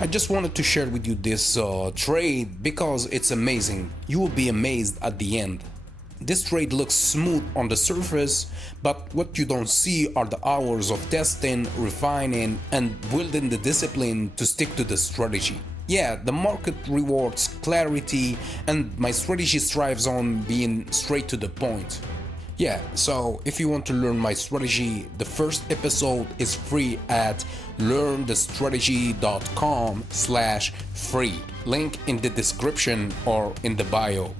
I just wanted to share with you this trade because it's amazing. You will be amazed at the end. This trade looks smooth on the surface, but what you don't see are the hours of testing, refining, and building the discipline to stick to the strategy. Yeah, the market rewards clarity, and my strategy strives on being straight to the point. Yeah, so if you want to learn my strategy, the first episode is free at learnthestrategy.com/free. Link in the description or in the bio.